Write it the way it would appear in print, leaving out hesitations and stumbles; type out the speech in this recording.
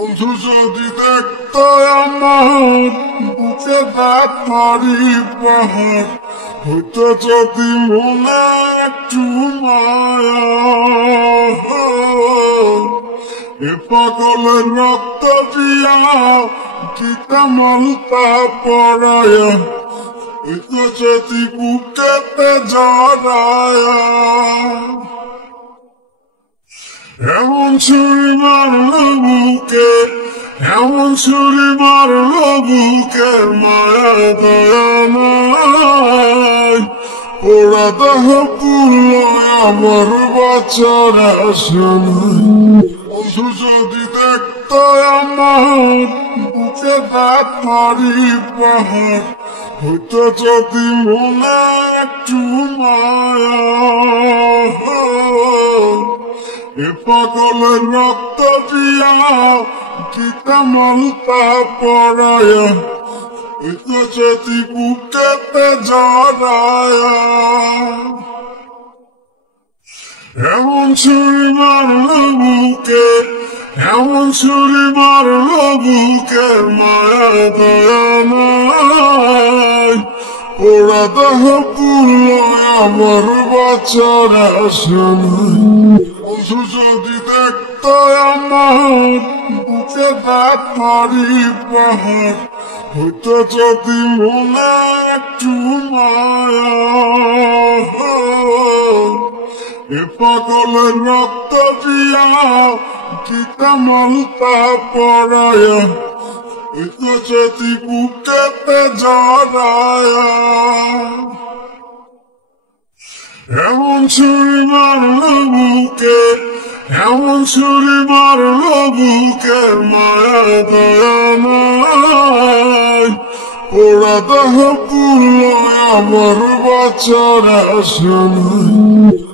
বন্ধু যদি দেখত আমার বুকে ব্যথারি পাহাড় হইতো যদি মনে একটু মায়া এ পাগলের রক্ত দিয়া কি কামাল তা পড়ায়া হইতো যদি বুকেতে জড়ায়া এমন ছুরি মারলো বুকে এমন ছুরি মারলো বুকে মায়া দয়া নাই ওরা দেহ পুরলো আমার বাঁচার আশা নাই বন্ধু যদি দেখত আমার বুকে ব্যথারি পাহাড় হইতো যদি মনে একটু মায়া এ পাগলের রক্ত দিয়া কি কামাল তা পড়ায়া হইতো যদি বুকেতে জড়ায়া এমন ছুরি মারলো বুকে এমন ছুরি মারলো বুকে মায়া দয়া নাই ওরা দেহ পুরলো আমার বাঁচার আশা নাই বন্ধু যদি দেখত আমার বুকে ব্যথারি পাহাড় হইতো যদি মনে একটু মায়া এ পাগলের রক্ত দিয়া কি কামাল তা পড়ায়া হইতো যদি বুকেতে জড়ায়া এমন ছুরি মারলো বুকে এমন ছুরি মারলো বুকে মায়া দয়া নাই ওরা দেহ পুরলো আমার বাঁচার আশা নাই।